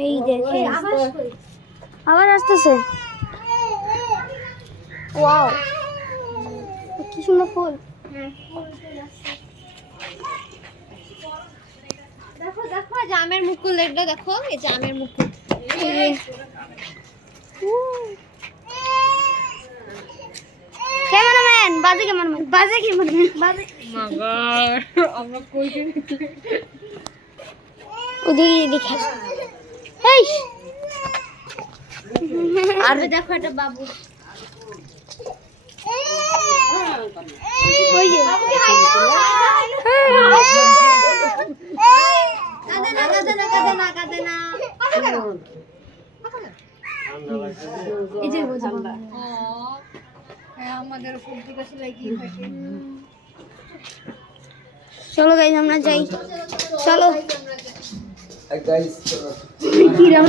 এই দেখেন আবার আসতেছে। ওয়াও কি সুন্দর ফুল। দেখো দেখো জামের মুকুল, এগুলো দেখো, এই জামের মুকুল। ক্যামেরাম্যান বাজে, ক্যামেরাম্যান বাজে, ক্যামেরাম্যান বাজে। আমরা কই দিন ওদিকে দেখে এই আর দেখো এটা বাবু। ওই যে কাঁদে না কাঁদে না কাঁদে না কাঁদে না। এই যে ঠান্ডা। হ্যাঁ আমাদের সর্দি কাশি লাগিয়ে থাকে। চলো গাইস আমরা যাই, চলো গাইস কি রাম